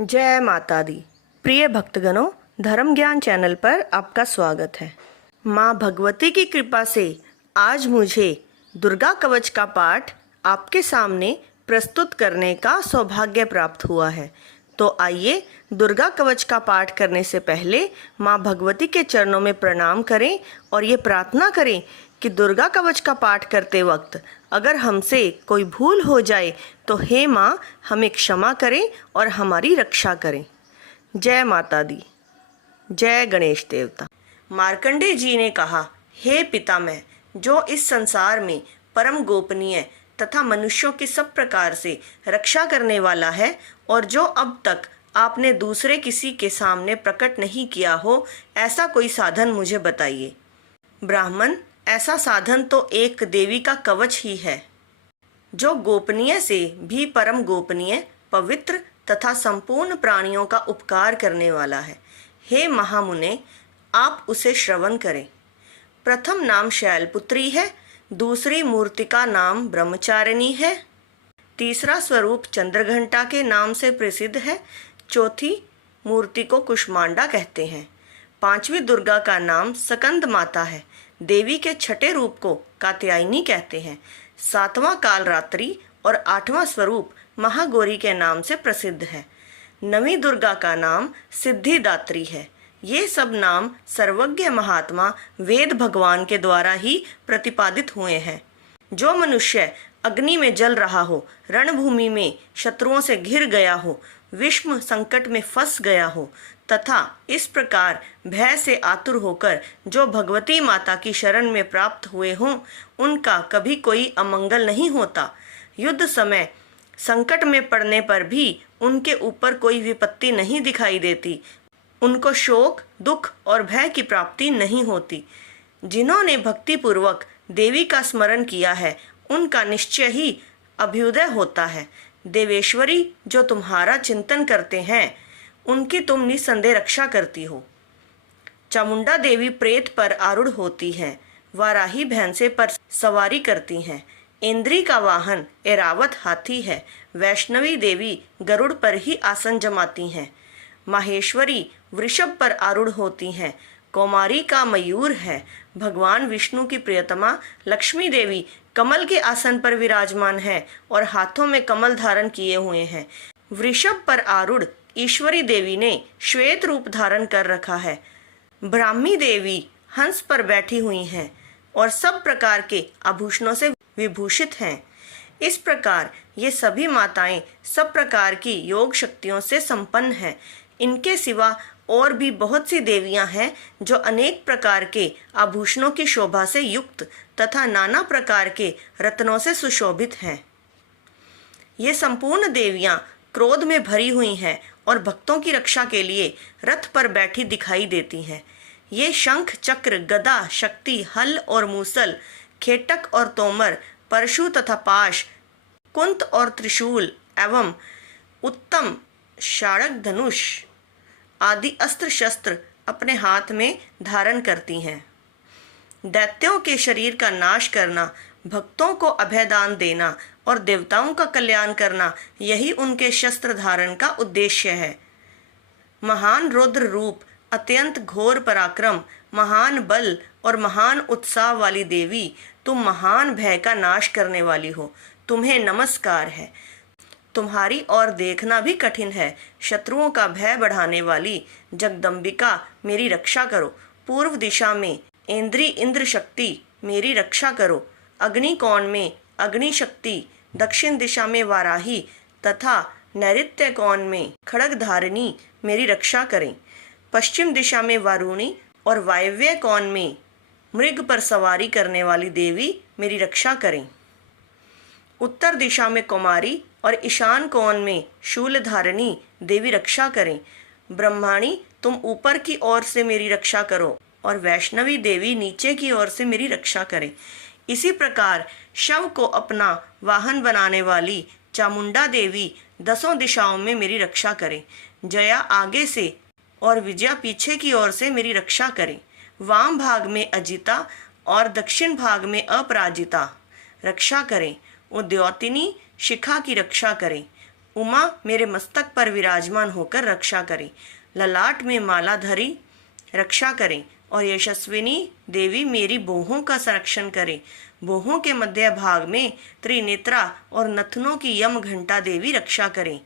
जय माता दी। प्रिय भक्तगणों, धर्म ज्ञान चैनल पर आपका स्वागत है। माँ भगवती की कृपा से आज मुझे दुर्गा कवच का पाठ आपके सामने प्रस्तुत करने का सौभाग्य प्राप्त हुआ है। तो आइए दुर्गा कवच का पाठ करने से पहले माँ भगवती के चरणों में प्रणाम करें और ये प्रार्थना करें कि दुर्गा कवच का पाठ करते वक्त अगर हमसे कोई भूल हो जाए तो हे माँ हमें क्षमा करें और हमारी रक्षा करें। जय माता दी। जय गणेश देवता। मार्कंडेय जी ने कहा, हे पितामह, जो इस संसार में परम गोपनीय तथा मनुष्यों की सब प्रकार से रक्षा करने वाला है और जो अब तक आपने दूसरे किसी के सामने प्रकट नहीं किया हो, ऐसा कोई साधन मुझे बताइए। ब्राह्मण, ऐसा साधन तो एक देवी का कवच ही है, जो गोपनीय से भी परम गोपनीय, पवित्र तथा संपूर्ण प्राणियों का उपकार करने वाला है। हे महामुने, आप उसे श्रवण करें। प्रथम नाम शैलपुत्री है, दूसरी मूर्ति का नाम ब्रह्मचारिणी है, तीसरा स्वरूप चंद्रघंटा के नाम से प्रसिद्ध है, चौथी मूर्ति को कुष्मांडा कहते हैं, पांचवी दुर्गा का नाम सकंद माता है, देवी के छठे रूप को कात्यायनी कहते हैं, सातवां कालरात्रि और आठवां स्वरूप महागौरी के नाम से प्रसिद्ध है, नवीं दुर्गा का नाम सिद्धिदात्री है। ये सब नाम सर्वज्ञ महात्मा वेद भगवान के द्वारा ही प्रतिपादित हुए हैं। जो मनुष्य अग्नि में जल रहा हो, रणभूमि में शत्रुओं से घिर गया हो, विषम संकट में फंस गया हो तथा इस प्रकार भय से आतुर होकर जो भगवती माता की शरण में प्राप्त हुए हों, उनका कभी कोई अमंगल नहीं होता। युद्ध समय संकट में पड़ने पर भी उनके ऊपर कोई विपत्ति नहीं दिखाई देती, उनको शोक, दुख और भय की प्राप्ति नहीं होती। जिन्होंने भक्तिपूर्वक देवी का स्मरण किया है, उनका निश्चय ही अभ्युदय होता है। देवेश्वरी, जो तुम्हारा चिंतन करते हैं, उनकी तुम निसंदेह रक्षा करती हो। चामुंडा देवी प्रेत पर आरूढ़ होती हैं, वाराही भैंसे पर सवारी करती हैं, इंद्री का वाहन ऐरावत हाथी है, वैष्णवी देवी गरुड़ पर ही आसन जमाती हैं, माहेश्वरी वृषभ पर आरूढ़ होती हैं, कौमारी का मयूर है, भगवान विष्णु की प्रियतमा लक्ष्मी देवी कमल के आसन पर विराजमान है और हाथों में कमल धारण किए हुए हैं। वृषभ पर आरूढ़ ईश्वरी देवी ने श्वेत रूप धारण कर रखा है। ब्राह्मी देवी हंस पर बैठी हुई हैं और सब प्रकार के आभूषणों से विभूषित हैं। इस प्रकार ये सभी माताएं सब प्रकार की योग शक्तियों से संपन्न हैं। इनके सिवा और भी बहुत सी देवियां हैं जो अनेक प्रकार के आभूषणों की शोभा से युक्त तथा नाना प्रकार के रत्नों से सुशोभित हैं। ये संपूर्ण देवियां क्रोध में भरी हुई हैं और भक्तों की रक्षा के लिए रथ पर बैठी दिखाई देती हैं। ये शंख, चक्र, गदा, शक्ति, हल और मूसल, खेटक और तोमर, परशु तथा पाश, कुंत और त्रिशूल एवं उत्तम शाड़क धनुष आदि अस्त्र शस्त्र अपने हाथ में धारण करती हैं। दैत्यों के शरीर का नाश करना, भक्तों को अभयदान देना और देवताओं का कल्याण करना, यही उनके शस्त्र धारण का उद्देश्य है। महान रुद्र रूप, अत्यंत घोर पराक्रम, महान बल और महान उत्साह वाली देवी, तुम महान भय का नाश करने वाली हो, तुम्हें नमस्कार है। तुम्हारी ओर देखना भी कठिन है। शत्रुओं का भय बढ़ाने वाली जगदम्बिका, मेरी रक्षा करो। पूर्व दिशा में इंद्र शक्ति, मेरी रक्षा करो। अग्निकोण में अग्नि शक्ति, दक्षिण दिशा में वाराही तथा नैऋत्य कोण में खड्गधारिणी मेरी रक्षा करें। पश्चिम दिशा में वारुणी और वायव्य कोण में मृग पर सवारी करने वाली देवी मेरी रक्षा करें। उत्तर दिशा में कुमारी और ईशान कोण में शूलधारिणी देवी रक्षा करें। ब्रह्माणी, तुम ऊपर की ओर से मेरी रक्षा करो और वैष्णवी देवी नीचे की ओर से मेरी रक्षा करें। इसी प्रकार शव को अपना वाहन बनाने वाली चामुंडा देवी दसों दिशाओं में मेरी रक्षा करें। जया आगे से और विजया पीछे की ओर से मेरी रक्षा करें। वाम भाग में अजिता और दक्षिण भाग में अपराजिता रक्षा करें। उद्योतिनी शिखा की रक्षा करें। उमा मेरे मस्तक पर विराजमान होकर रक्षा करें। ललाट में माला धरी रक्षा करें। और यशस्विनी देवी मेरी बाहों का संरक्षण करें। बाहों के मध्य भाग में त्रिनेत्रा और नथनों की यम घंटा देवी रक्षा करें।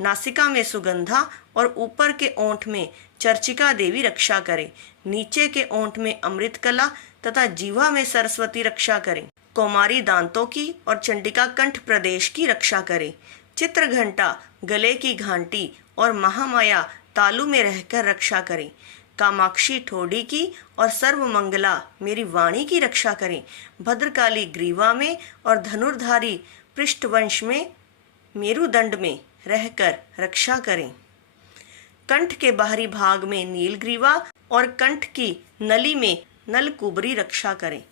नासिका में सुगंधा और ऊपर के ओंठ में चर्चिका देवी रक्षा करें। नीचे के ओंठ में अमृत कला तथा जीवा में सरस्वती रक्षा करें। कौमारी दांतों की और चंडिका कंठ प्रदेश की रक्षा करें। चित्र घंटा गले की घंटी और महामाया तालु में रहकर रक्षा करें। कामाक्षी ठोड़ी की और सर्वमंगला मेरी वाणी की रक्षा करें। भद्रकाली ग्रीवा में और धनुर्धारी पृष्ठवंश में मेरुदंड में रहकर रक्षा करें। कंठ के बाहरी भाग में नीलग्रीवा और कंठ की नली में नलकुबरी रक्षा करें।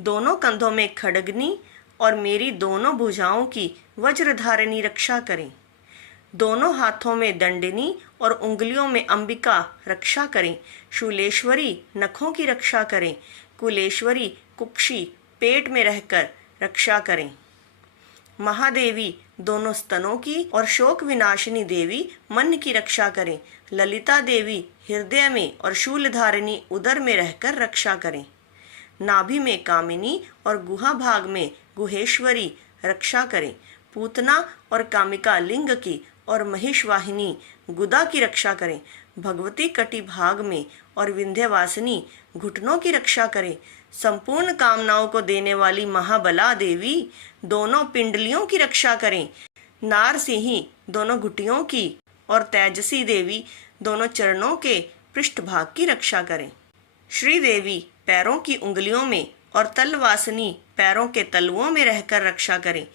दोनों कंधों में खड्गनी और मेरी दोनों भुजाओं की वज्रधारिणी रक्षा करें। दोनों हाथों में दंडिनी और उंगलियों में अंबिका रक्षा करें। शूलेश्वरी नखों की रक्षा करें। कुलेश्वरी कुक्षी पेट में रहकर रक्षा करें। महादेवी दोनों स्तनों की और शोक विनाशिनी देवी मन की रक्षा करें। ललिता देवी हृदय में और शूलधारिणी उदर में रहकर रक्षा करें। नाभि में कामिनी और गुहा भाग में गुहेश्वरी रक्षा करें। पूतना और कामिका लिंग की और महिषवाहिनी गुदा की रक्षा करें। भगवती कटी भाग में और विंध्यवासिनी घुटनों की रक्षा करें। संपूर्ण कामनाओं को देने वाली महाबला देवी दोनों पिंडलियों की रक्षा करें। नारसिंही दोनों घुटियों की और तेजसी देवी दोनों चरणों के पृष्ठभाग की रक्षा करें। श्री देवी पैरों की उंगलियों में और तलवासिनी पैरों के तलुओं में रहकर रक्षा करें।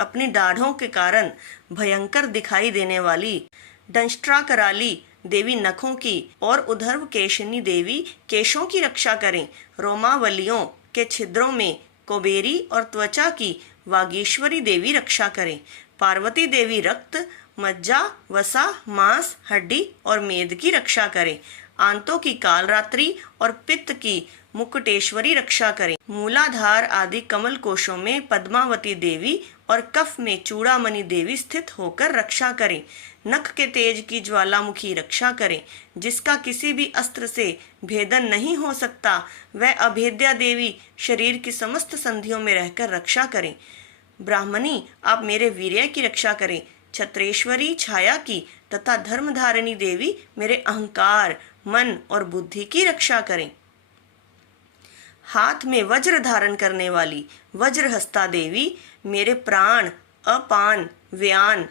अपनी दाढ़ों के कारण भयंकर दिखाई देने वाली दंष्ट्राकराली देवी नखों की और उधर्व केशनी देवी केशों की रक्षा करें। रोमावलियों के छिद्रों में कुबेरी और त्वचा की वागीश्वरी देवी रक्षा करें। पार्वती देवी रक्त मज्जा वसा मांस हड्डी और मेद की रक्षा करें। आंतों की कालरात्रि और पित्त की मुकुटेश्वरी रक्षा करें। मूलाधार आदि कमल कोशों में पद्मावती देवी और कफ में चूड़ामणि देवी स्थित होकर रक्षा करें। नख के तेज की ज्वालामुखी रक्षा करें। जिसका किसी भी अस्त्र से भेदन नहीं हो सकता वह अभेद्या देवी शरीर की समस्त संधियों में रहकर रक्षा करें। ब्राह्मणी आप मेरे वीर्य की रक्षा करें। छत्रेश्वरी छाया की तथा धर्मधारिणी देवी मेरे अहंकार मन और बुद्धि की रक्षा करें। हाथ में वज्र धारण करने वाली वज्रहस्ता देवी मेरे प्राण अपान व्यान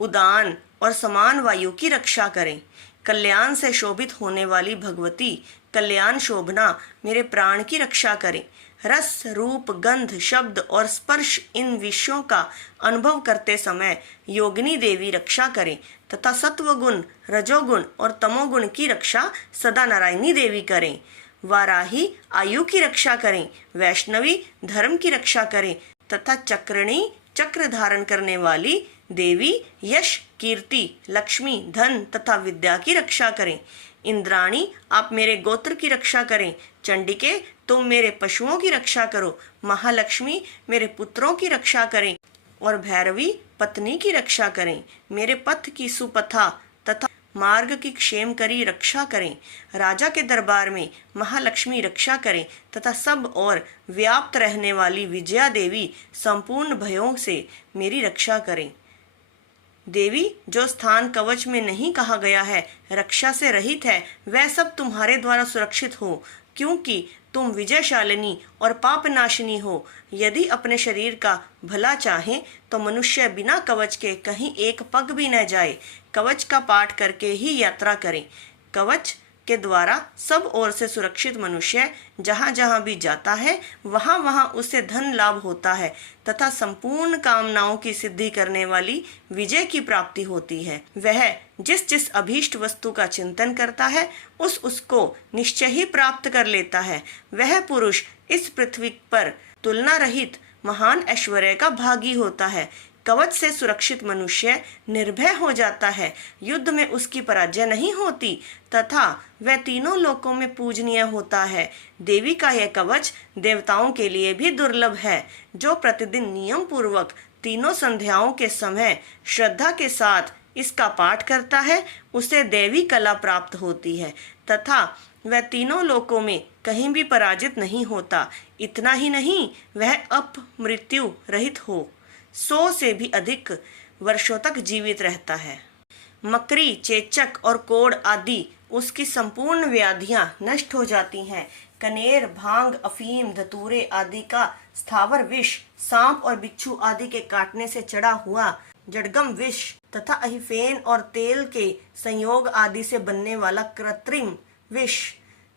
उदान और समान वायु की रक्षा करें। कल्याण से शोभित होने वाली भगवती कल्याण शोभना मेरे प्राण की रक्षा करें। रस रूप गंध शब्द और स्पर्श इन विषयों का अनुभव करते समय योगिनी देवी रक्षा करें तथा सत्वगुण रजोगुण और तमोगुण की रक्षा सदा नारायणी देवी करें। वाराही आयु की रक्षा करें। वैष्णवी धर्म की रक्षा करें तथा चक्रणी चक्र धारण करने वाली देवी यश कीर्ति लक्ष्मी धन तथा विद्या की रक्षा करें। इंद्राणी आप मेरे गोत्र की रक्षा करें। चंडिके तुम मेरे पशुओं की रक्षा करो। महालक्ष्मी मेरे पुत्रों की रक्षा करें और भैरवी पत्नी की रक्षा करें। मेरे पथ की सुपथा तथा मार्ग की क्षेम करी रक्षा करें। राजा के दरबार में महालक्ष्मी रक्षा करें तथा सब और व्याप्त रहने वाली विजया देवी संपूर्ण भयों से मेरी रक्षा करें। देवी जो स्थान कवच में नहीं कहा गया है रक्षा से रहित है वह सब तुम्हारे द्वारा सुरक्षित हो, क्योंकि तुम विजयशालिनी और पापनाशिनी हो। यदि अपने शरीर का भला चाहे तो मनुष्य बिना कवच के कहीं एक पग भी न जाए। कवच का पाठ करके ही यात्रा करें। कवच के द्वारा सब ओर से सुरक्षित मनुष्य जहाँ जहाँ भी जाता है वहाँ वहाँ उसे धन लाभ होता है तथा संपूर्ण कामनाओं की सिद्धि करने वाली विजय की प्राप्ति होती है। वह जिस जिस अभीष्ट वस्तु का चिंतन करता है उसको निश्चय ही प्राप्त कर लेता है। वह पुरुष इस पृथ्वी पर तुलना रहित महान ऐश्वर्य का भागी होता है। कवच से सुरक्षित मनुष्य निर्भय हो जाता है। युद्ध में उसकी पराजय नहीं होती तथा वह तीनों लोकों में पूजनीय होता है। देवी का यह कवच देवताओं के लिए भी दुर्लभ है, जो प्रतिदिन नियम पूर्वक तीनों संध्याओं के समय श्रद्धा के साथ इसका पाठ करता है, उसे दैवी कला प्राप्त होती है तथा वह तीनों लोकों में कहीं भी पराजित नहीं होता। इतना ही नहीं, वह अपमृत्यु रहित हो 100 से भी अधिक वर्षों तक जीवित रहता है। मकरी, चेचक और कोढ़ आदि उसकी संपूर्ण व्याधियां नष्ट हो जाती हैं। कनेर, भांग, अफीम, धतूरे आदि का स्थावर विष, सांप और बिच्छू आदि के काटने से चढ़ा हुआ जड़गम विष तथा अहिफेन और तेल के संयोग आदि से बनने वाला कृत्रिम विष,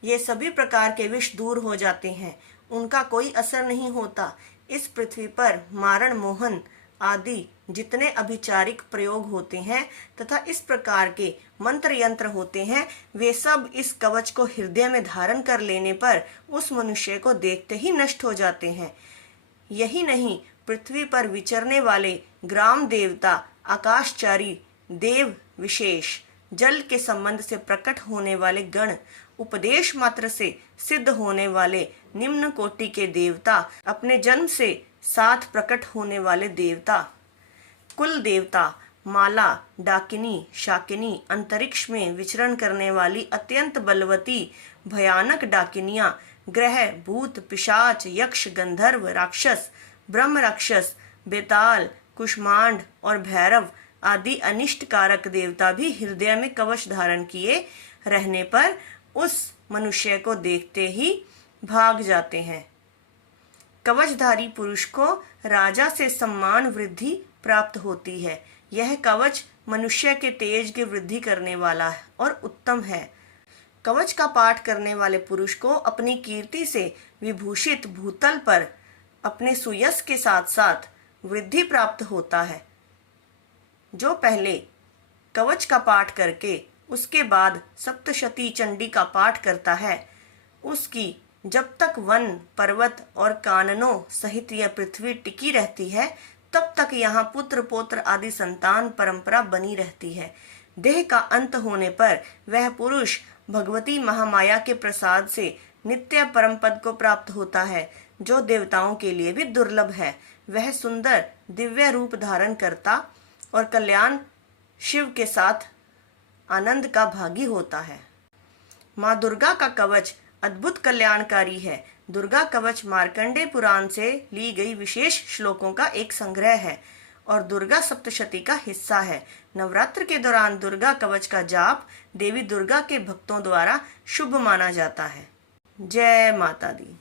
ये सभी प्रकार के विष दूर हो जाते हैं, उनका कोई असर नहीं होता। इस पृथ्वी पर मारण, मोहन आदि जितने अभिचारिक प्रयोग होते हैं तथा इस प्रकार के मंत्र यंत्र होते हैं, वे सब इस कवच को हृदय में धारण कर लेने पर उस मनुष्य को देखते ही नष्ट हो जाते हैं। यही नहीं, पृथ्वी पर विचरने वाले ग्राम देवता, आकाशचारी देव विशेष, जल के संबंध से प्रकट होने वाले गण, उपदेश मात्र से सिद्ध होने वाले निम्न कोटि के देवता, अपने जन्म से साथ प्रकट होने वाले देवता, कुल देवता, माला, डाकिनी, शाकिनी, अंतरिक्ष में विचरण करने वाली अत्यंत बलवती भयानक डाकिनियां, ग्रह, भूत, पिशाच, यक्ष, गंधर्व, राक्षस, ब्रह्म राक्षस, बेताल, कुष्मांड और भैरव आदि अनिष्ट कारक देवता भी हृदय में कवच धारण किए रहने पर उस मनुष्य को देखते ही भाग जाते हैं। कवचधारी पुरुष को राजा से सम्मान वृद्धि प्राप्त होती है। यह कवच मनुष्य के तेज की वृद्धि करने वाला है और उत्तम है। कवच का पाठ करने वाले पुरुष को अपनी कीर्ति से विभूषित भूतल पर अपने सुयश के साथ साथ वृद्धि प्राप्त होता है। जो पहले कवच का पाठ करके उसके बाद सप्तशती चंडी का पाठ करता है, उसकी जब तक वन, पर्वत और काननों सहित यह पृथ्वी टिकी रहती है, तब तक यहाँ पुत्र पौत्र आदि संतान परंपरा बनी रहती है। देह का अंत होने पर वह पुरुष भगवती महामाया के प्रसाद से नित्य परम पद को प्राप्त होता है, जो देवताओं के लिए भी दुर्लभ है। वह सुंदर दिव्य रूप धारण करता और कल्याण शिव के साथ आनंद का भागी होता है। माँ दुर्गा का कवच अद्भुत कल्याणकारी है। दुर्गा कवच मार्कंडेय पुराण से ली गई विशेष श्लोकों का एक संग्रह है और दुर्गा सप्तशती का हिस्सा है। नवरात्र के दौरान दुर्गा कवच का जाप देवी दुर्गा के भक्तों द्वारा शुभ माना जाता है। जय माता दी।